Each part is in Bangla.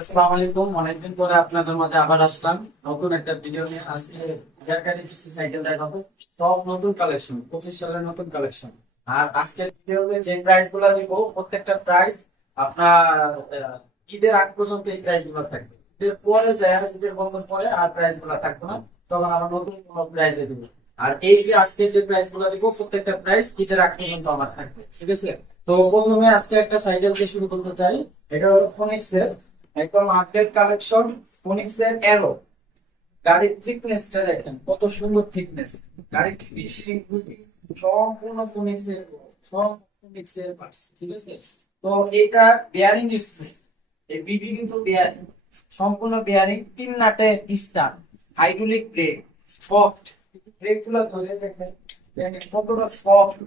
আসসালামু আলাইকুম। অনেকদিন পরে আপনাদের মাঝে আবার আসলাম। নতুন একটা ভিডিও সাইকেল দেখাবো। সব নতুন কালেকশন পঁচিশ সালের নতুন কালেকশন আর আজকের যে প্রাইসগুলো প্রত্যেকটা প্রাইস আপনার ঈদের আগ পর্যন্ত এই প্রাইসগুলো থাকবে। ঈদের পরে যায়, ঈদের বন্ধন পরে আর প্রাইসগুলো থাকবে না। তখন আবার নতুন কোনো প্রাইসে দিব। আর এই যে আজকের যে প্রাইসগুলো দিব, প্রত্যেকটা প্রাইস ঈদের আগ পর্যন্ত আমার থাকবে। ঠিক আছে? তো প্রথমে আজকে একটা সাইকেল দিয়ে শুরু করতে চাই। এটা হলো ফোনিক্স এর একদম আপডেট কালেকশন ফোনিক্স এর এরো গাড়ির থিকনেসটা দেখেন, কত সুন্দর থিকনেস গাড়ির ফিনিশিং গুলি সম্পূর্ণ ফোনিক্স এর সব ফোনিক্স এর পার্টস ঠিক আছে? তো এটা বেয়ারিং স্পেস এই বিডি কিন্তু বেয়ারিং সম্পূর্ণ বেয়ারিং তিন নাটে স্টার হাইড্রোলিক ব্রেক সফট ব্রেকগুলো ধরে দেখেন কতটা সফট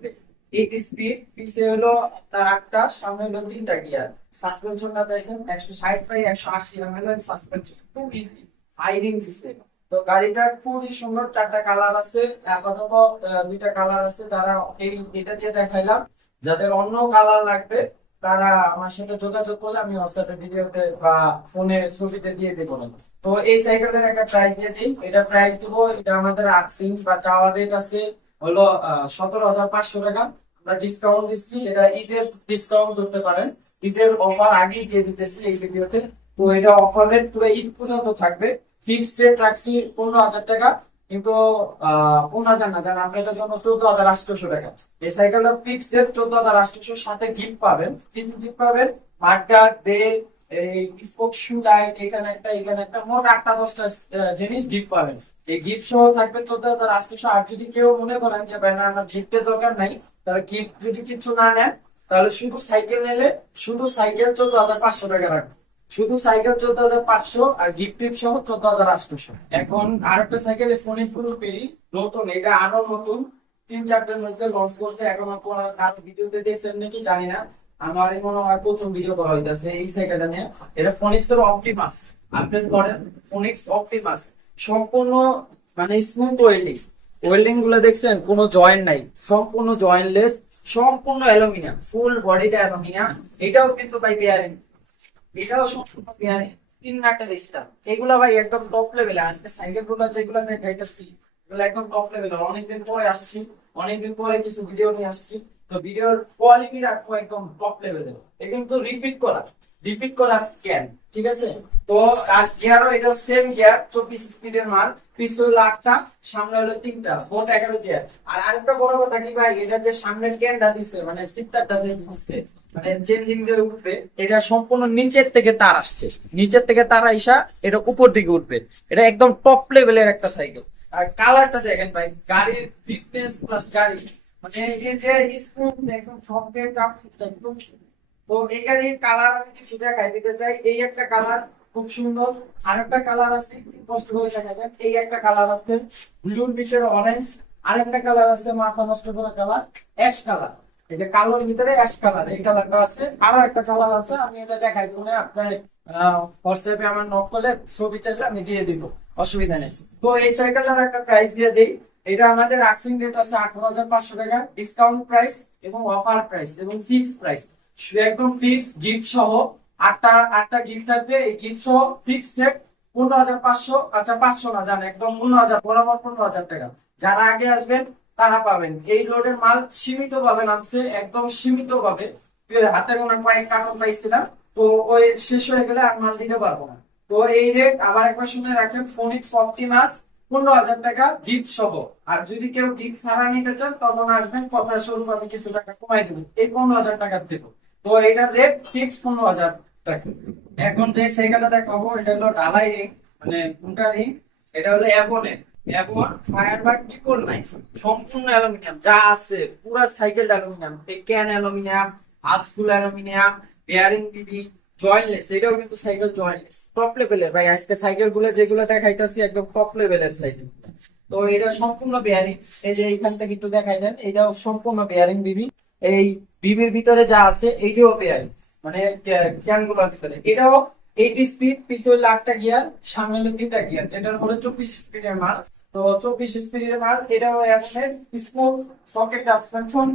এইট স্পিড পিছে হলো তার আটটা, সামনে হলো তিনটা গিয়ার সাসপেনশনটা দেখেন, একশো ষাট বাই একশো আশি এমএলএর সাসপেনশন খুব ইজি হাইরিং ডিসপ্লে তো গাড়িটা খুবই সুন্দর চারটা কালার আছে, আপাতত দুইটা কালার আছে যারা এই এটা দিয়ে দেখাইলাম। যাদের অন্য কালার লাগবে, তারা আমার সাথে যোগাযোগ করলে আমি হোয়াটসঅ্যাপে ভিডিওতে বা ফোনে ছবিতে দিয়ে দেবো। না তো এই সাইকেলের একটা প্রাইস দিয়ে দিই। এটা প্রাইস দিব, এটা আমাদের আক্সিং বা চাওয়া রেট আছে। হলো সতেরো হাজার পাঁচশো টাকা। আমরা ডিসকাউন্ট দিচ্ছি। এটা ঈদের ডিসকাউন্ট করতে পারেন। ঈদের অফার আগেই দিয়ে দিতেছি এই ভিডিওতে। তো এটা অফার রেট পুরো ঈদ পর্যন্ত থাকবে। ফিক্সড রেট রাখছি পনেরো হাজার টাকা। কিন্তু পনেরো হাজার না জানেন আপনাদের জন্য চোদ্দ হাজার আটশোশো টাকা। এই সাইকেলটা ফিক্সড রেট চোদ্দ হাজার আটশোশো সাথে গিফট পাবেন। কি গিফট পাবেন। মাঠগার্ড বেল এই লাইট এখানে একটা এখানে একটা মোট আটটা, দশটা জিনিস গিফট পাবেন। এই গিফট সহ থাকবে চোদ্দ হাজার আর যদি কেউ মনে করেন যে গিফটের দরকার নাই, তারা গিফট যদি কিছু না নেন, তাহলে শুধু সাইকেল নিলে, শুধু সাইকেল চোদ্দ হাজার পাঁচশো টাকা রাখবে। শুধু সাইকেল চোদ্দ হাজার পাঁচশো আর গিফট টিপ সহ চোদ্দ হাজার আটশোশো এখন আর একটা সাইকেল ফোনিসগুলো পেরি, নতুন, এটা আরও নতুন। তিন, চারটার মধ্যে লঞ্চ করছে। এখন আপনারা ভিডিওতে দেখছেন নাকি জানি না। আমার এই মনে হয় প্রথম ভিডিও করা হইতাছে, এই সাইকেলটা নিয়ে। এটা ফোনিক্স এর অপটিমাস আপডেট করেন ফোনিক্স অপটিমাস সম্পূর্ণ মানে স্মুথ ওয়েল্ডিং ওয়েল্ডিংগুলো দেখছেন, কোনো জয়েন্ট নাই। সম্পূর্ণ জয়েন্টলেস সম্পূর্ণ অ্যালুমিনিয়াম ফুল বডিটা অ্যালুমিনিয়াম এটাও কিন্তু ভাই বিয়ারিং এটাও সম্পূর্ণ বিয়ারিং তিন নাটের স্টার এগুলা ভাই একদম টপ লেভেলে আজকে সাইকেলগুলো যেগুলো দেখাইতেছি, এগুলো একদম টপ লেভেলে অনেকদিন পরে আসছি, অনেকদিন পরে কিছু ভিডিও নিয়ে আসছি। তো ভিডিওর কোয়ালিটি রাখব একদম টপ লেভেলে এটা কিন্তু রিপিট করা। রিপিট করা ক্যান ঠিক আছে? তো আর গিয়ারও এটা সেম গিয়ার চব্বিশ স্পিডের মাল। হলো আটটা সামনে হলো তিনটা, মোট এগারো গিয়ার আর আরেকটা বড় কথা কি ভাই, এটা যে সামনের ক্যানটা দিছে মানে সিটটা দিচ্ছে মানে চেঞ্জিং দিয়ে উঠবে, এটা সম্পূর্ণ নিচের থেকে তার আসছে। নিচের থেকে তার আইসা এটা উপর দিকে উঠবে। এটা একদম টপ লেভেলের একটা সাইকেল আর কালারটা দেখেন ভাই, গাড়ির ফিটনেস প্লাস গাড়ি মানে এই যে স্মুথ একদম সফটের কাপ একদম তো কালার আমি কিছু দেখাই, দিতে চাই। এই একটা কালার খুব সুন্দর। আর একটা কালার আছে কষ্ট করে এই একটা কালার আছে ব্লুর অরেঞ্জ আর একটা কালার আছে, মাথা নষ্ট করা কালার অ্যাশ কালার এই যে কালোর ভিতরে অ্যাশ কালার এই কালারটা আছে। আরও একটা কালার আছে, আমি এটা দেখাই দিব না, আপনার হোয়াটসঅ্যাপে আমার নক করলে ছবি চাইলে আমি দিয়ে দিব, অসুবিধা নেই। তো এই সাইকেলটার একটা প্রাইস দিয়ে দিই। এটা আমাদের আক্সিং রেট আছে আঠারো হাজার পাঁচশো টাকা ডিসকাউন্ট প্রাইস এবং অফার প্রাইস এবং ফিক্সড প্রাইস একদম ফিক্স গিফট সহ আটটা আটটা গিফট থাকবে, এই গিফট সহ ফিক্স সেট পনেরো হাজার পাঁচশো আচ্ছা পাঁচশো না, জান, একদম পনেরো হাজার, বরাবর পনেরো হাজার টাকা। যারা আগে আসবেন, তারা পাবেন। এই লোডের মাল সীমিত ভাবে নামছে, একদম সীমিত ভাবে হাতে গোনা কয়েক কার্টন পাইছিলাম, তো ওই শেষ হয়ে গেলে আর মাল দিতে পারব না। তো এই রেট আবার একবার শুনে রাখেন ফোনিক্স অপটিমাস পনেরো হাজার টাকা গিফট সহ। আর যদি কেউ গিফট ছাড়া নিতে চান, তখন আসবেন, কথা স্বরূপ আমি কিছু টাকা কমাই দেবো। এই পনেরো হাজার টাকা দেবো। তো এটার রেট ফিক্স পনেরো হাজার টাকা। এখন যে সাইকেলটা দেখাবো, এটা হলো ডালাই রিং মানে কোনটা রিং এটা হলো অ্যাপনে অ্যাপন ফায়ার বার নাইন সম্পূর্ণ অ্যালুমিনিয়াম, যা আছে, পুরো সাইকেল অ্যালুমিনিয়াম। ক্যান অ্যালুমিনিয়াম হাফস্কুল অ্যালুমিনিয়াম বেয়ারিং দিদি জয়েন্টলেস এটাও কিন্তু সাইকেল জয়েন্টলেস টপ লেভেলের ভাই, আজকে সাইকেলগুলো যেগুলো দেখাইতাছি, একদম টপ লেভেলের সাইকেল তো এটা সম্পূর্ণ বেয়ারিং এই যে এইখান থেকে একটু দেখাই দেন, এটাও সম্পূর্ণ বেয়ারিং বিবি। এই বিবির ভিতরে যা আছে, এইটাও বেয়ারিং মানে ক্যানগুলোর ভিতরে। এটাও এইটি স্পিড পিছে হলো আটটা গিয়ার সামনে তিনটা গিয়ার যেটার হলো চব্বিশ স্পিডের মাল। তো চব্বিশ স্পিডের মাল, এটাও এখন স্মুথ সকেট সাসপেনশন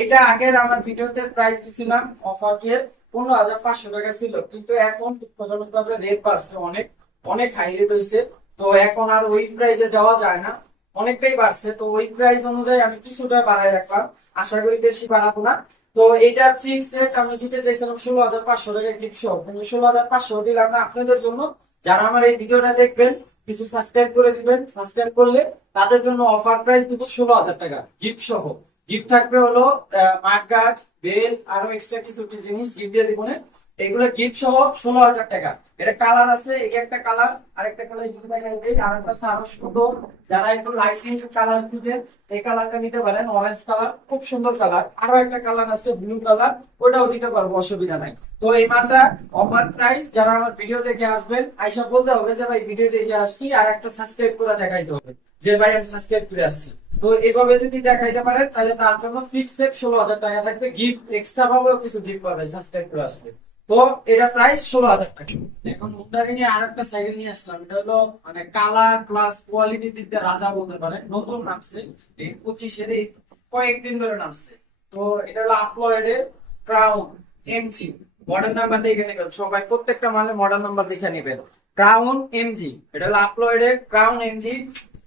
এটা আগের আমার ভিডিওতে প্রাইস দিছিলাম অফার দিয়ে। পনেরো হাজার পাঁচশো টাকা ছিল। কিন্তু এখন তুলনামূলকভাবে রেট বাড়ছে অনেক অনেক হাই রেট হয়েছে। তো এখন আর ওই প্রাইসে দেওয়া যায় না। অনেকটাই বাড়ছে। তো ওই প্রাইস অনুযায়ী আমি কিছুটা বাড়াই রাখলাম। আশা করি বেশি বাড়াবো না। তো এইটা ফিক্স রেট আমি দিতে চাইছিলাম ষোলো হাজার পাঁচশো টাকা গিফট সহ কিন্তু ষোলো হাজার পাঁচশো দিলাম না আপনাদের জন্য। যারা আমার এই ভিডিওটা দেখবেন, কিছু সাবস্ক্রাইব করে দিবেন। সাবস্ক্রাইব করলে তাদের জন্য অফার প্রাইস দিব ষোলো হাজার টাকা গিফট সহ গিফট থাকবে হলো মাঠ গাছ, বেল, আরও এক্সট্রা কিছু জিনিস গিফট দিয়ে দিব এগুলো গিফট সহ ষোলো হাজার টাকা। এটা কালার আছে এই একটা কালার আর একটা কালার আর একটা আরও সুন্দর যারা একটু লাইটিং কালার খুঁজে, এই কালারটা নিতে পারেন অরেঞ্জ কালার খুব সুন্দর কালার আরও একটা কালার আছে ব্লু কালার ওটাও দিতে পারব, অসুবিধা নাই। তো এই মালটা অফার প্রাইস যারা আমার ভিডিও দেখে আসবেন, আইসা বলতে হবে যে, ভাই ভিডিও দেখে আসছি, আর একটা সাবস্ক্রাইব করে দেখাইতে হবে। যে, ভাই, আমি সাবস্ক্রাইব করে আসছি। তো এভাবে যদি দেখাইতে পারেন, তাহলে তার জন্য ফিক্স রেট ষোলো হাজার টাকা থাকবে। গিফট এক্সট্রা ভাবেও কিছু গিফট পাবে সাবস্ক্রাইব করে আসলে তো এটা প্রাইস ষোলো হাজার টাকা। এখন হুন্ডারি নিয়ে আর একটা সাইকেল নিয়ে আসলাম। এটা হলো মানে কালার প্লাস কোয়ালিটি দিয়ে রাজা বলতে পারেন। নতুন নামছে। এই পঁচিশের এই কয়েকদিন ধরে নামছে। তো এটা হলো আপলোডে ক্রাউন এমজি মডেল নাম্বার দেখে নেবেন সবাই প্রত্যেকটা মালে মডেল নাম্বার দেখে নেবেন। ক্রাউন এমজি এটা হলো আপলোডের ক্রাউন এমজি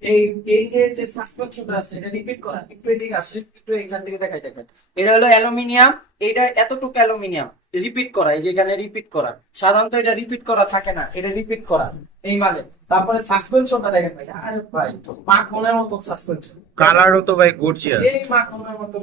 এই এই যে যে সাসপেনশনটা আছে এটা রিপিট করা একটু এদিকে আসে একটু এখান থেকে দেখাই এটা হলো অ্যালুমিনিয়াম এটা এতটুকু অ্যালুমিনিয়াম রিপিট করা এই যে এখানে রিপিট করা। সাধারণত এটা রিপিট করা থাকে না এটা রিপিট করা এই মালে। তারপরে সাসপেনশনটা দেখেন ভাই আরে ভাই মাখনের মতো সাসপেনশন কালারও তো ভাই গর্জিয়াস এই মাখনের মতো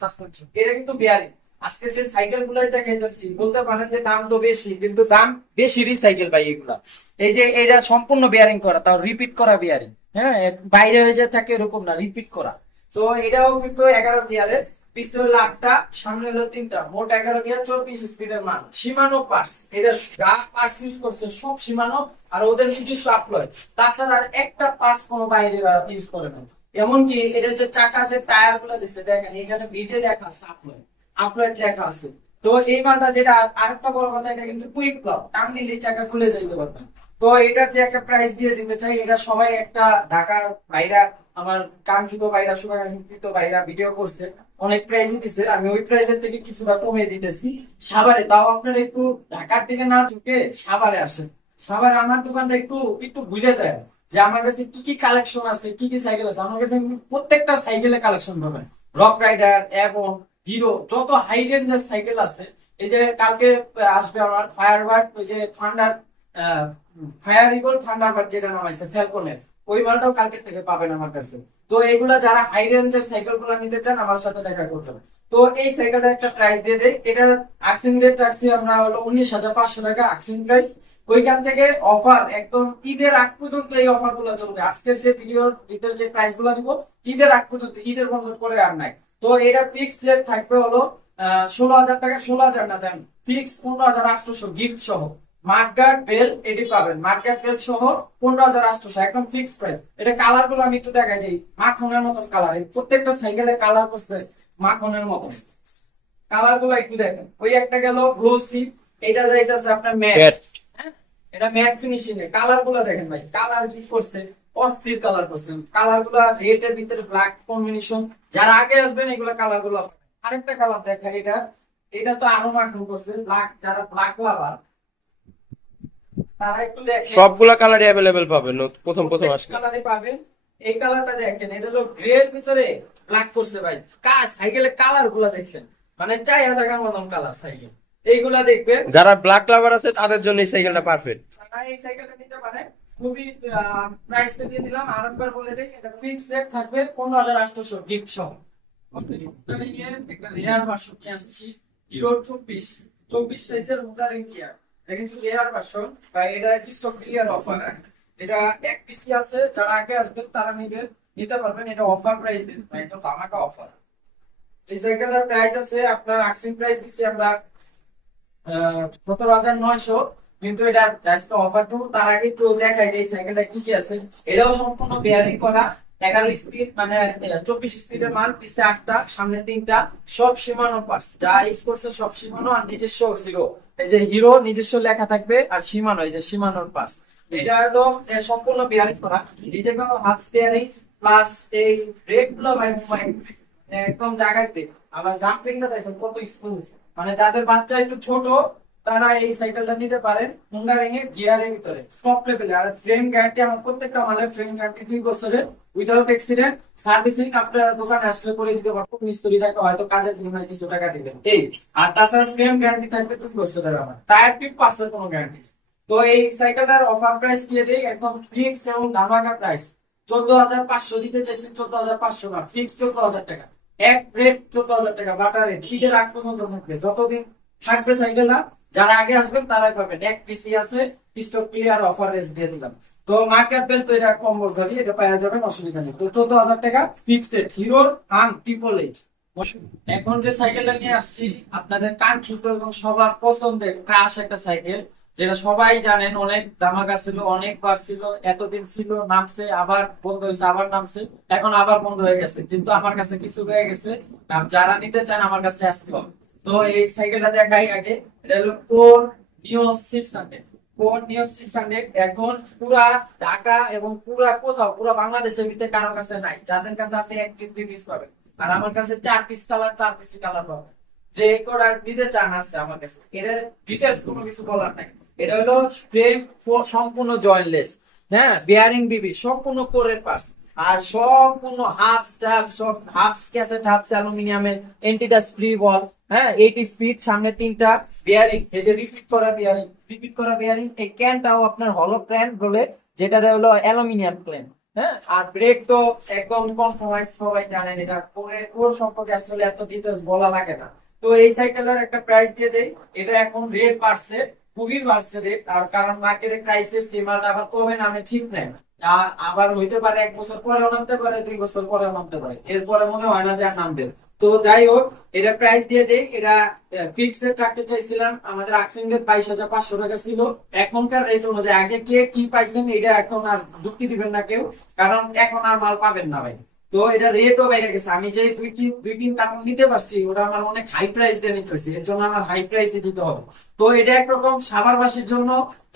সাসপেনশন এটা কিন্তু বিয়ারিং আজকে যে সাইকেল গুলাই দেখাইতেছি বলতে পারেন যে দাম তো বেশি কিন্তু দাম বেশিরই সাইকেল ভাই এগুলা। এই যে এটা সম্পূর্ণ বিয়ারিং করা তাও রিপিট করা বিয়ারিং হ্যাঁ বাইরে হয়ে যায়, থাকে এরকম না রিপিট করা। তো এটাও কিন্তু এগারো গিয়ারের পিছনে হলো আটটা, সামনে হলো তিনটা। মোট এগারো গিয়ার চব্বিশ স্পিডের মান। সীমানো পার্স এটা যা পার্স ইউজ করছে, সব সীমানো আর ওদের নিজস্ব আপলয় তাছাড়া আর একটা পার্স কোনো বাইরে ইউজ করে না। এমনকি এটা যে চাকা যে টায়ারগুলো দিচ্ছে দেখেন, এখানে বিটে লেখা আছে আপলয় আপলয় লেখা আছে। তো এই মালটা যেটা আরেকটা বড় কথা, এটা কিন্তু কুইক ব্লক টান দিলে চাকা খুলে যেতে পারবেন তো এটার যে একটা প্রাইস দিয়ে দিতে চাই, এটা সবাই একটা ঢাকার ভাইরা, আমার কাঙ্ক্ষিত ভাইরা, শুভাকাঙ্ক্ষিত ভাইরা ভিডিও করছে। অনেক প্রাইজই দিছে। আমি ওই প্রাইজের থেকে কিছুটা কমিয়ে দিতেছি। সাভারে, তাও আপনার একটু ঢাকার দিকে না ঝুঁকে সাভারে আসেন। সাভারে আমার দোকানটা একটু একটু ঘুরে যায়। যে আমার কাছে কি কি কালেকশন আছে, কি কি সাইকেল আছে, আমার কাছে প্রত্যেকটা সাইকেলের কালেকশন পাবেন। রক রাইডার এবং হিরো যত হাই রেঞ্জের সাইকেল আছে, এই যে কালকে আসবে আমার ফায়ার বার্ড ওই যে Thunder Fire Eagle Thunderbird যেটা নাম আছে ফ্যালকনের ওই মালটাও কালকে থেকে পাবেন আমার কাছে। তো এগুলা যারা হাই রেঞ্জের সাইকেলগুলো নিতে চান, আমার সাথে দেখা করতে হবে। তো এই সাইকেলটা একটা প্রাইস দিয়ে দেয় এটার আক্সিং রেট রাখছি আমরা হলো উনিশ হাজার পাঁচশো টাকা আক্সিং প্রাইস ওইখান থেকে অফার একদম ঈদের আগ পর্যন্ত এই অফারগুলো চলবে। আজকের যে ভিডিওর ঈদের যে প্রাইসগুলো দিব, ঈদের আগ পর্যন্ত, ঈদের বন্ধ করে আর নাই। তো এটা ফিক্স রেট থাকবে হলো ষোলো হাজার টাকা, ষোলো হাজার না, দেন ফিক্স পনেরো হাজার আটশোশো গিফট সহ। মার্কগার্ড বেল এটি পাবেন। মার্কগার্ড বেল সহ পনেরো হাজার আটশোশো, একদম ফিক্স প্রাইস এটা কালারগুলো আমি একটু দেখাই দিই। মাখনের মতন কালার প্রত্যেকটা সাইকেলের কালার করছে মাখনের মতন। কালারগুলো একটু দেখেন। ওই একটা গেল গ্লোসি এটা যাইতেছে আপনার ম্যাট? এটা ম্যাট ফিনিশিং এর কালারগুলো দেখেন ভাই কালার কি করছে? অস্থির কালার করছে। কালারগুলা রেড এর ভিতরে ব্ল্যাক কম্বিনেশন যারা আগে আসবেন এগুলা কালারগুলো আরেকটা কালার দেখা এটা। এটা তো আরও মাখন করছে ব্ল্যাক যারা ব্ল্যাক লাভার তারা একটু দেখেন। সবগুলা কালারই অ্যাভেলেবেল পাবেন প্রথম প্রথম আসলে কালারে পাবেন। এই কালারটা দেখেন এটা হলো গ্রের ভিতরে ব্ল্যাক করছে ভাই। কা সাইকেলের কালারগুলা দেখেন। মানে চাই হাজার মতন কালার সাইকেল এইগুলা দেখবেন যারা ব্ল্যাক লাভার আছে তাদের জন্য এই সাইকেলটা পারফেক্ট এই সাইকেলটা নিতে পারেন খুবই প্রাইস দিয়ে দিলাম। আর একবার বলে দিই এটা ফিক্স রেট থাকবে পনেরো হাজার আটশোশো গিফট সহ। একটা রেয়ার ভার্সন নিয়ে আসছি। হিরো চব্বিশ। চব্বিশ সাইজের মোটারিং গিয়ার এটা কিন্তু রেয়ার ভার্সন বা এটা স্টক ক্লিয়ার অফার এটা এক পিসি আছে যারা আগে আসবেন তারা নিবেন নিতে পারবেন এটা অফার প্রাইস দিন এটা ধামাকা অফার এই সাইকেলের প্রাইস আছে আপনার আক্সিং প্রাইস দিচ্ছি আমরা সতেরো হাজার নয়শো, কিন্তু এটা অফার টু তার আগে একটু দেখাই এই সাইকেলটা কি কি আছে। এটাও সম্পূর্ণ বেয়ারিং করা। এগারো স্পিড মানে চব্বিশ স্পিডের মাল পিছে আটটা সামনে তিনটা, সব সীমানো যা সব সীমানো আর নিজস্ব হিরো এই যে হিরো নিজস্ব লেখা থাকবে আর সীমানো, এই যে সীমানোর পার্টস এটা হলো সম্পূর্ণ বেয়ারিং করা। নিচে কোনো হাফ বেয়ারিং প্লাস এই ব্রেকগুলো একদম জায়গাতে আবার জাম্পিংটা দেখেন কত স্মুথ মানে যাদের বাচ্চা একটু ছোট, তারা এই সাইকেলটা নিতে পারেন হুন্ডা রিং এর গিয়ারের ভিতরে। টপ লেভেলে আর ফ্রেম গ্যারান্টি আমার প্রত্যেকটা মালের ফ্রেম গ্যারান্টি দুই বছরের। উইদাউট অ্যাক্সিডেন্ট সার্ভিসিং আপনারা দোকানে আসলে করে দিতে পারব মিস্ত্রি থাকে হয়তো কাজের বিনিময়ে কিছু টাকা দিবেন। এই, আর তাছাড়া ফ্রেম গ্যারান্টি থাকবে দুই বছরের আমার। টায়ার টিপ পার্সেল কোনো গ্যারান্টি তো এই সাইকেলটার অফার প্রাইস দিয়ে দেই, একদম ফিক্সড এবং ধামাকা প্রাইস চোদ্দ হাজার পাঁচশো দিতে চাইছি চোদ্দ হাজার পাঁচশো না ফিক্সড চোদ্দ হাজার টাকা। এক রেট চোদ্দ হাজার টাকা বাটার রেট আগ পর্যন্ত থাকবে। যতদিন থাকবে সাইকেলটা যারা আগে আসবেন তারাই পাবেন। এক পিসি আছে স্টক ক্লিয়ার অফার রেস দিয়ে দিলাম। তো মার্কেট বেল তো এটা কম্পালসারি এটা পাওয়া যাবেন অসুবিধা নেই। তো চোদ্দ হাজার টাকা ফিক্সড হিরোর আং ট্রিপল এইট এখন যে সাইকেলটা নিয়ে আসছি, আপনাদের কাঙ্ক্ষিত এবং সবার পছন্দের ক্রাশ একটা সাইকেল যেটা সবাই জানেন, অনেক দামাকা ছিল, অনেকবার ছিল, এতদিন ছিল, নামছে, আবার বন্ধ হয়েছে, আবার নামছে, এখন আবার বন্ধ হয়ে গেছে। কিন্তু আমার কাছে কিছু হয়ে গেছে যারা নিতে চান আমার কাছে আসতে হবে। তো এই সাইকেলটা দেখাই আগে, এটা হলো কোর নিও সিক্স এখন পুরা ঢাকা এবং পুরা কোথাও, পুরা বাংলাদেশের ভিতরে কারও কাছে নাই। যাদের কাছে আছে এক পিস দুই পিস পাবেন। আর আমার কাছে চার পিস কালার চার পিস কালার পাবেন। দিতে চান আছে আমার কাছে এটা ডিটেলস কোনো কিছু বলার নাই। এটা হলো ফ্রেম সম্পূর্ণ হ্যাঁ বিয়ারিং বিবি সম্পূর্ণ কোরের পার্স আর সম্পূর্ণ হাফ সব হাফ ক্যাসেট হাফ অ্যালুমিনিয়ামের এন্টিডাস বল হ্যাঁ এইটি স্পিড সামনে তিনটা বিয়ারিং এই যে রিপিট করা বিয়ারিং রিপিট করা বিয়ারিং এই ক্যানটাও আপনার হলো ক্যান বলে, যেটা হলো অ্যালুমিনিয়াম ক্যান হ্যাঁ? আর ব্রেক তো একদম কম্প্রোমাইজ সবাই জানেন, এটা পরে কোর সম্পর্কে আসলে এত ডিটেলস বলা লাগে না। তো এই সাইকেলের একটা প্রাইস দিয়ে দেই। এটা এখন রেট বাড়ছে খুবই বাড়ছে রেট আর কারণ মার্কেটে ক্রাইসিস ডিমান্ড আবার কবে নামে ঠিক নেয় আ- আবার হইতে পারে এক বছর পরে নামতে পারে, দুই বছর পরে নামতে পারে। এরপরে মনে হয় না যে আর নামবে। তো যাই হোক, এটা প্রাইস দিয়ে দেখ, এটা ফিক্সড রেট রাখতে চাইছিলাম। আমাদের আক্সিং রেট বাইশ হাজার পাঁচশো টাকা ছিল। এখনকার রেট অনুযায়ী আগে কে কি পাইছেন, এটা এখন আর যুক্তি দিবেন না কেউ। কারণ এখন আর মাল পাবেন না ভাই। তো এটা রেটও বেড়ে গেছে। আমি যে দুই তিন দুই তিন কার্টুন নিতে পারছি, ওটা আমার অনেক হাই প্রাইস দিয়ে নিতে হয়েছে। এর জন্য আমার হাই প্রাইসে দিতে হবে। তো এটা একরকম সাভারবাসীর জন্য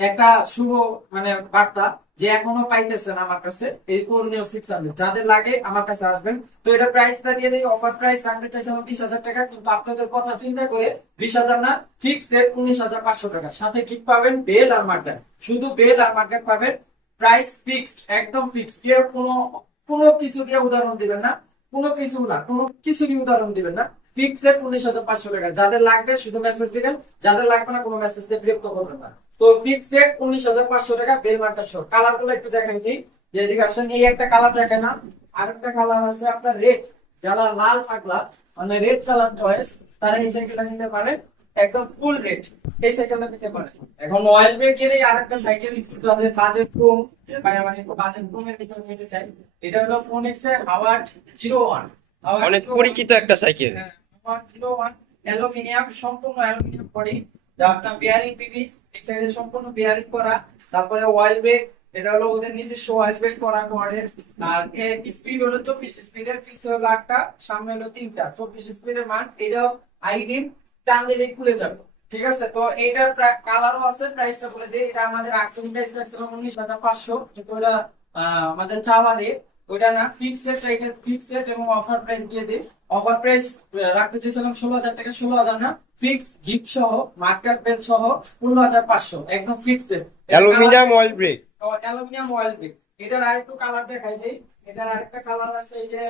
একটা শুভ মানে বার্তা যে এখনও পাইতেছেন আমার কাছে। এই করণীয় সিক্স হান্ড্রেড যাদের লাগে আমার কাছে আসবেন। তো এটা প্রাইসটা দিয়ে দিই। অফার প্রাইস রাখতে চাইছিলাম বিশ হাজার টাকা, কিন্তু আপনাদের কথা চিন্তা করে বিশ হাজার না ফিক্স রেট উনিশ হাজার পাঁচশো টাকা। সাথে কি পাবেন বেল আর মার্কেট শুধু বেল আর মার্কেট পাবেন প্রাইস ফিক্সড একদম ফিক্সড কেউ কোনো কোনো কিছু দিয়ে উদাহরণ দিবেন না। কোনো কিছু না, কোনো কিছু দিয়ে উদাহরণ দিবেন না। ফিক্সড উনিশ হাজার পাঁচশো টাকা। যাদের লাগবে শুধু মেসেজ দিবেন, যাদের লাগবে না কোনো মেসেজ দিয়ে বিরক্ত করবেন না। তো ফিক্সড উনিশ হাজার পাঁচশো টাকা বেল মার্কেট শো কালারগুলো একটু দেখেন কি যেদিকে আসেন, এই একটা কালার দেখে না। আর একটা কালার আছে আপনার রেড যারা লাল পাগলা মানে রেড কালার চয়েস তারা এই সাইকেলটা নিতে পারে। একদম ফুল রেড এই সাইকেলটা নিতে পারে। এখন অয়েল ব্রেকের এই আরেকটা সাইকেল যাদের বাজেট কম ভাই আমার একটু বাজেট কমের ভিতরে নিতে চাই এটা হলো ফোন এক্স হাওয়ার্ড জিরো ওয়ান অনেক পরিচিত একটা সাইকেল জিরো ওয়ান অ্যালুমিনিয়াম সম্পূর্ণ অ্যালুমিনিয়াম বডি যা আপনার বিয়ারিং পিবি সাইডে সম্পূর্ণ বিয়ারিং করা। তারপরে অয়েল ব্রেক এটা হলো ওদের নিজস্ব অয়েল ব্রেক করা করে আর স্পিড হলো চব্বিশ স্পিডের পিস হলো আটটা সামনে হলো তিনটা। চব্বিশ স্পিডের মান এটাও আইডিম টান দিলেই খুলে যাবে। ঠিক আছে? তো এইটার কালারও আছে প্রাইসটা বলে দিই এটা আমাদের আকশন প্রাইস রাখছিলাম উনিশ হাজার পাঁচশো। কিন্তু ওটা আমাদের চাওয়া রেট ওটা না ফিক্স রেট রেখে ফিক্স রেট এবং অফার প্রাইস দিয়ে দিই অফার প্রাইস রাখতে চেয়েছিলাম ষোলো হাজার টাকা ষোলো হাজার না। ফিক্স গিফট সহ মার্কেট বেল সহ পনেরো হাজার পাঁচশো। একদম fix rate aluminium oil brake aluminium oil brake এটার আরেকটু কালার দেখাই দিই। এটার আরেকটা কালার আছে এই যে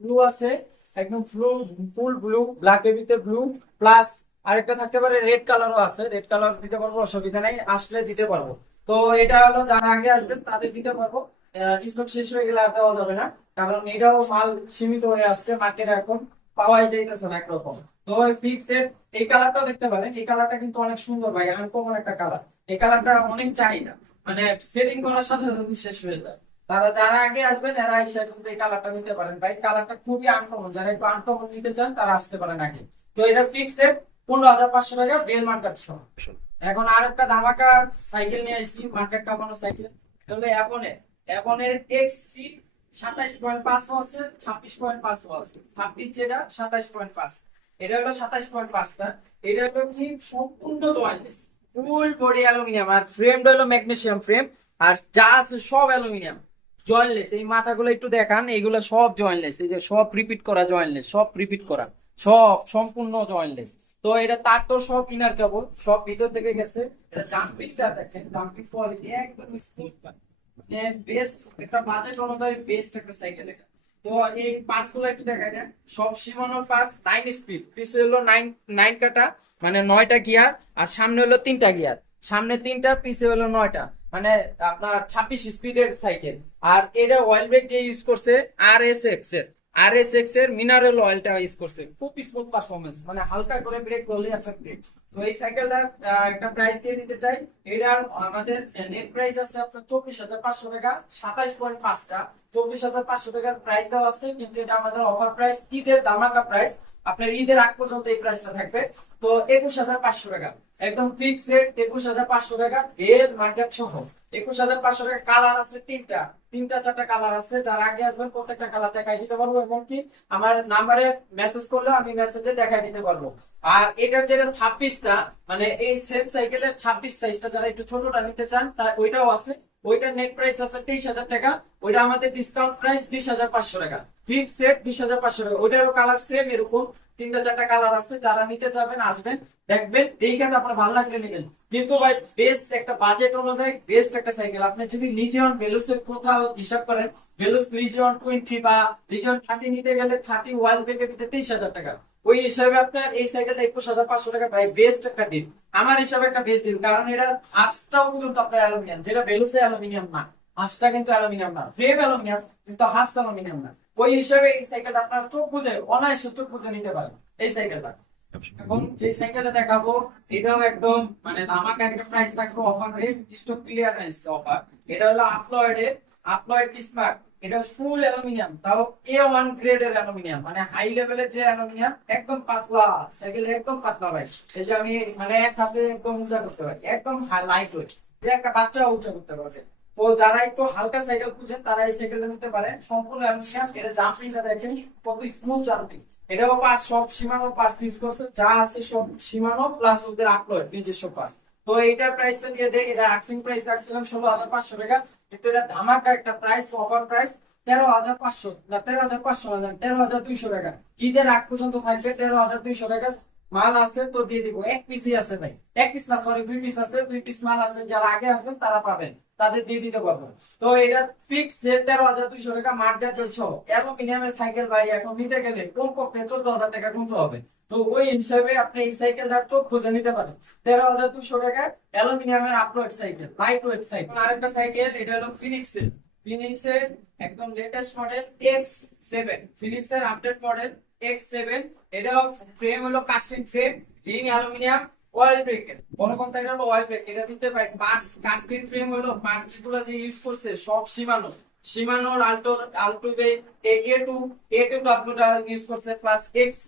ব্লু আছে। একদম ফুল ফুল ব্লু ব্ল্যাক এর ভিতরে ব্লু প্লাস আরেকটা থাকতে পারে রেড কালারও আছে। রেড কালার দিতে পারব, অসুবিধা নেই। আসলে দিতে পারব। তো এটা হলো যারা আগে আসবেন তাদের দিতে পারব। স্টক শেষ হয়ে গেলে আর দেওয়া যাবে না। কারণ এটাও মাল সীমিত হয়ে আসছে মার্কেটে এখন। পাওয়াই যাইতেছে না একরকম। তো ফিক্সের এই কালারটাও দেখতে পারেন। এই কালারটা কিন্তু অনেক সুন্দর ভাই আনকমন একটা কালার এই কালারটা অনেক চাহিদা। মানে সেটিং করার সাথে সাথে শেষ হয়ে যায়। তারা যারা আগে আসবেন, এরা এসে কিন্তু এই কালারটা নিতে পারেন। ভাই কালারটা খুবই আনকমন যারা একটু আনকমন নিতে চান, তারা আসতে পারেন আগে। তো এটা ফিক্স ফিক্সড পনেরো হাজার পাঁচশো টাকা বেল মার্কেট সহ এখন আর একটা ধামাকা সাইকেল নিয়ে আইছি মার্কেট কাপানো সাইকেল। এটা হলো অ্যাপনের অ্যাপনের এক্সটি সাতাইশ পয়েন্ট পাঁচ আছে ছাব্বিশ পয়েন্ট পাঁচ আছে। ছাব্বিশ যেটা সাতাইশ পয়েন্ট পাঁচ। এটা হলো সাতাইশ পয়েন্ট পাঁচটা। এটা হলো কি? সম্পূর্ণ জয়েন্টলেস ফুল বডি অ্যালুমিনিয়াম। আর ফ্রেমটা হলো ম্যাগনেসিয়াম ফ্রেম। আর যা আছে সব অ্যালুমিনিয়াম জয়েন্টলেস এই মাথাগুলো একটু দেখান এগুলো সব জয়েন্টলেস এই যে সব রিপিট করা জয়েন্টলেস সব রিপিট করা। সব সম্পূর্ণ জয়েন্টলেস তো এটা তার তো সব ইনার কেবল সব ভিতর থেকে গেছে। এটা দেখেন জাম্পিং কোয়ালিটি একদম স্মুথ মানে বেস্ট একটা বাজেট অনুযায়ী বেস্ট একটা সাইকেল এটা। তো এই পার্টসগুলো একটু দেখা যায় সব সীমানোর পার্টস নাইন স্পিড পিছে হলো নাইন নাইন কাটা মানে নয়টা গিয়ার আর সামনে হলো তিনটা গিয়ার সামনে তিনটা পিছে হলো নয়টা। মানে আপনার ছাব্বিশ স্পিডের সাইকেল আর এটা অয়েল ব্রেক যে ইউজ করছে আর এস এক্সের। আর এস এক্সের মিনারেল অয়েলটা ইউজ করছে। খুব স্মুথ পারফরমেন্স মানে হালকা করে ব্রেক করলে একটা ব্রেক তো এই সাইকেলটা একটা প্রাইস দিয়ে দিতে চাই। এটার আমাদের নেট প্রাইস আছে আপনার চব্বিশ হাজার পাঁচশো টাকা, সাতাশ পয়েন্ট পাঁচটা। চব্বিশ হাজার পাঁচশো টাকার প্রাইস দেওয়া আছে, কিন্তু এটা আমাদের অফার প্রাইস ঈদের দামাকা প্রাইস আপনার ঈদের আগ পর্যন্ত এই প্রাইসটা থাকবে। তো একুশ হাজার পাঁচশো টাকা, একদম ফিক্স রেট একুশ হাজার পাঁচশো টাকা এর মার্কেট সহ। একুশ হাজার পাঁচশো টাকা কালার আছে তিনটা। তিনটা, চারটা কালার আছে। যারা আগে আসবেন, প্রত্যেকটা কালার দেখাই দিতে পারব এবং কি আমার নাম্বারে মেসেজ করলে আমি মেসেজে দেখাই দিতে পারব। আর এটা যেটা ছাব্বিশটা মানে এই সেম সাইকেলের ছাব্বিশ সাইজটা যারা একটু ছোটটা নিতে চান, তা ওইটাও আছে। ওইটার নেট প্রাইস আছে তেইশ হাজার টাকা, ওইটা আমাদের ডিসকাউন্ট প্রাইস বিশ হাজার পাঁচশো টাকা। ফিক্স সেট বিশ হাজার পাঁচশো টাকা। ওইটারও কালার সেম এরকম। তিনটা চারটা কালার আছে। যারা নিতে যাবেন আসবেন, দেখবেন এইখানে আপনার ভালো লাগলে নেবেন। কিন্তু ভাই বেস্ট একটা বাজেট অনুযায়ী বেস্ট একটা সাইকেল আপনি যদি নিজে ভ্যালু সেট কোথাও হিসাব করেন ভেলুস লিজিয়ন টোয়েন্টি বা লিজিয়ন থার্টি নিতে গেলে থার্টি ওয়াইল ব্রেকের ভিতরে তেইশ হাজার টাকা। ওই হিসাবে আপনার এই সাইকেলটা একুশ হাজার পাঁচশো টাকা ভাই বেস্ট একটা ডিল আমার হিসাবে একটা বেস্ট ডিল কারণ এটা হাফটাও পর্যন্ত আপনার অ্যালুমিনিয়াম যেটা ভেলুসে অ্যালুমিনিয়াম না। হাফটা কিন্তু অ্যালুমিনিয়াম না ফ্রেম অ্যালুমিনিয়াম কিন্তু হাফ অ্যালুমিনিয়াম না। ওই হিসাবে এই সাইকেলটা আপনার চোখ বুঝে অনায়াসে চোখ বুঝে নিতে পারেন এই সাইকেলটা এখন যে সাইকেলটা দেখাবো, এটাও একদম মানে ধামাকা একটা প্রাইস থাকবে offer rate stock clearance offer এটা হলো আপলয়েড আপলয়েড স্মার্ট এটা ফুল অ্যালুমিনিয়াম তাও এ ওয়ান গ্রেড এর অ্যালুমিনিয়াম মানে হাই লেভেলের যে অ্যালুমিনিয়াম একদম পাতলা সাইকেল একদম পাতলা ভাই। এই যে আমি মানে এক হাতে একদম উঁচা করতে পারি, একদম লাইট ওয়েট যে একটা বাচ্চা উঁচা করতে পারবে। তো যারা একটু হালকা সাইকেল খুঁজেন, তারা এই সাইকেলটা নিতে পারে সম্পূর্ণ অ্যালুমিনিয়াম এটা জাম্পিংটা দেখেন, কত স্মুথ জাম্পিং এটাও পাস সব সীমানো পাস ইউজ করছে, যা আছে সব সীমানো প্লাস ওদের আপলোড নিজস্ব পাস তো এইটার প্রাইসটা দিয়ে দেয় এটা আক্সিং প্রাইস রাখছিলাম ষোলো হাজার পাঁচশো টাকা। কিন্তু এটা ধামাকা একটা প্রাইস অফার প্রাইস তেরো হাজার পাঁচশো, না তেরো হাজার পাঁচশো না, তেরো হাজার দুইশো টাকা। ঈদের আগ পর্যন্ত থাকবে তেরো হাজার দুইশো টাকা। মাল আছে তো দিয়ে দিব। এক পিসই আছে ভাই। এক পিস না সরি দুই পিস আছে। দুই পিস মাল আছে, যারা আগে আসবেন তারা পাবেন। তাদের দিয়ে দিতে পারব। তো এটা ফিক্স তেরো হাজার দুইশো টাকা মার্কেট চলছে অ্যালুমিনিয়ামের সাইকেল ভাই, এখন নিতে গেলে কম পক্ষে চোদ্দ হাজার টাকা কিনতে হবে। তো ওই হিসাবে আপনি এই সাইকেলটা চোখ খুঁজে নিতে পারেন। তেরো হাজার দুইশো টাকা অ্যালুমিনিয়ামের আপলোড সাইকেল লাইট ওয়েট সাইকেল আরেকটা সাইকেল এটা হলো ফিনিক্সের ফিনিক্সের একদম লেটেস্ট মডেল এক্স সেভেন ফিনিক্সের আপডেট মডেল এক্স সেভেন এটা ফ্রেম হলো casting frame ring aluminium oil ব্রেকের বড় কথা হলো অয়েল ব্রেক এটা দিতে পাই পাঁচ কাস্টিং ফ্রেম হলো পাঁচ যে ইউজ করছে, সব সীমানো। সীমানোর আল্টো আল্টো বে এ টু এ টু ডাব্লিউটা ইউজ করছে প্লাস এক্স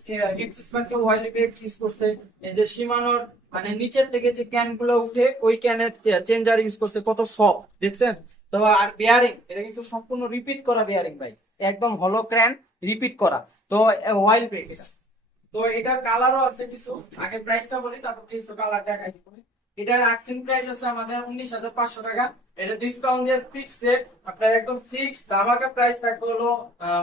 এক্স স্পার্কে অয়েল ব্রেক ইউজ করছে। এই যে সীমানোর মানে নিচের থেকে যে ক্যানগুলো উঠে, ওই ক্যানের চেঞ্জার ইউজ করছে, কত সফট দেখছেন? তো আর বেয়ারিং এটা কিন্তু সম্পূর্ণ রিপিট করা বেয়ারিং ভাই। একদম হলো ক্র্যান রিপিট করা। তো অয়েল ব্রেক এটা। তো এটার কালারও আছে কিছু। আগে প্রাইসটা বলি, তারপর কিছু কালার দেখাই। এটার আকসিন প্রাইস আছে আমাদের উনিশ হাজার পাঁচশো টাকা। এটা ডিসকাউন্ট দিয়ে ফিক্স রেট আপনার একদম ফিক্স ধামাকা প্রাইস থাকবে হলো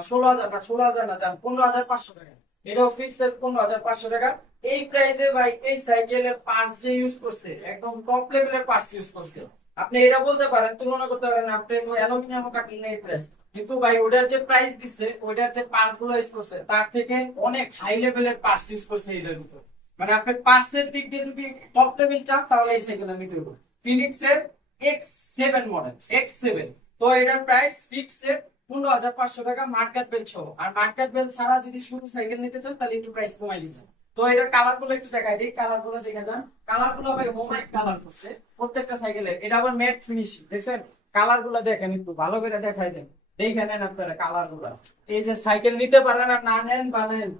ষোলো হাজার না ষোলো হাজার না জান পনেরো হাজার পাঁচশো টাকা। এটাও ফিক্স রেট পনেরো হাজার পাঁচশো টাকা। এই প্রাইসে ভাই, এই সাইকেলের পার্টস যে ইউজ করছে, একদম টপ লেভেলের পার্টস ইউজ করছে। আপনি এটা বলতে পারেন, তুলনা করতে পারেন, আপনি তো অ্যালুমিনিয়াম কাটলেন এই প্রাইস কিন্তু ভাই, ওটার যে প্রাইস দিছে ওটার যে পার্টসগুলো ইউজ করছে, তার থেকে অনেক হাই লেভেলের পার্টস ইউজ করছে এটার ভিতর। মানে আপনি পার্টস এর দিক দিয়ে যদি টপ লেভেল চান, তাহলে এই সাইকেল নিতে হবে। ফিনিক্স এর X seven model X seven তো এটার প্রাইস ফিক্স রেট পনেরো হাজার পাঁচশো টাকা মার্কেট বেল সহ। আর মার্কেট বেল ছাড়া যদি শুধু সাইকেল নিতে চান, তাহলে একটু প্রাইস কমাই দিতে তো এটার কালারগুলো একটু দেখাই দিই কালারগুলো দেখে যান। কালারগুলো ভাই হোমাইট কালার করছে প্রত্যেকটা সাইকেলের এটা আবার ম্যাট ফিনিশিং দেখছেন? কালারগুলো দেখেন একটু, ভালো করে দেখাই দেন। দেখে নেন আপনারা কালারগুলা এই যে সাইকেল নিতে পারেন আর না নেন বা নেন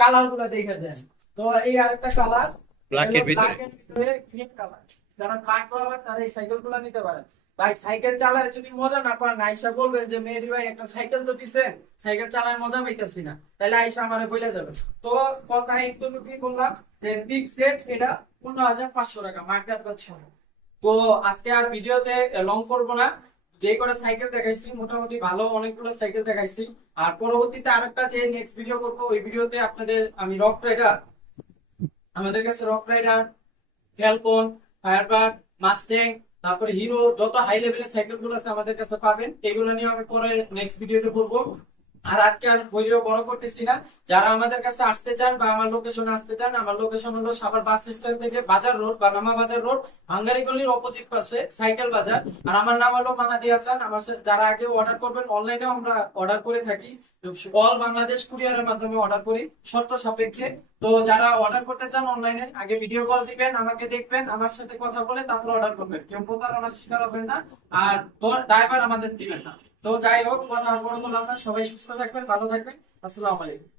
কালারগুলা দেখে দেন। তো এই আরেকটা কালারের ভিতরে। গ্রিন কালার যারা ব্ল্যাক লাভার তারা এই সাইকেলগুলা নিতে পারেন ভাই সাইকেল চালায় যদি মজা না পান আইসা বলবেন যে মেহেদি ভাই একটা সাইকেল তো দিছেন সাইকেল চালায় মজা পাইতেছি না। তাহলে আইসা আমারে বলে যাবে। তো কথা একটু কি বললাম যে ফিক্স রেট এটা পনেরো হাজার পাঁচশো টাকা মার্কেট করছে তো আজকে আর ভিডিওতে লং করব না। যে কটা সাইকেল দেখাইছি, মোটামুটি ভালো অনেকগুলো সাইকেল দেখাইছি। আর পরবর্তীতে আরেকটা যে নেক্সট ভিডিও করব, ওই ভিডিওতে আপনাদের, আমি রক রাইডার আমাদের কাছে Rock Rider Falcon Firebird Mustang তারপরে হিরো যত হাই লেভেলের সাইকেলগুলো আছে আমাদের কাছে পাবেন, এগুলো নিয়ে আমি পরে নেক্সট ভিডিওতে করব আর আজকে আর ভিডিও বড় করতেছি না। যারা আমাদের কাছে আসতে চান বা আমার লোকেশনে আসতে চান, আমার লোকেশন হলো সাভার বাস স্ট্যান্ড থেকে বাজার রোড বা নামা বাজার রোড ভাঙ্গারি গলির অপোজিট পাশে সাইকেল বাজার। আর আমার নাম হলো মানাদি হাসান। আমার যারা আগে অর্ডার করবেন অনলাইনেও আমরা অর্ডার করে থাকি। অল বাংলাদেশ কুরিয়ারের মাধ্যমে অর্ডার করি, শর্ত সাপেক্ষে। তো যারা অর্ডার করতে চান অনলাইনে আগে ভিডিও কল দিবেন, আমাকে দেখবেন, আমার সাথে কথা বলে তারপর অর্ডার করবেন। কেউ প্রতারণার শিকার হবেন না, আর ড্রাইভার আমাদের দিবেন না। তো যাই হোক, কথা আর বড় করলাম না। সবাই সুস্থ থাকবেন, ভালো থাকবেন। আসসালামু আলাইকুম।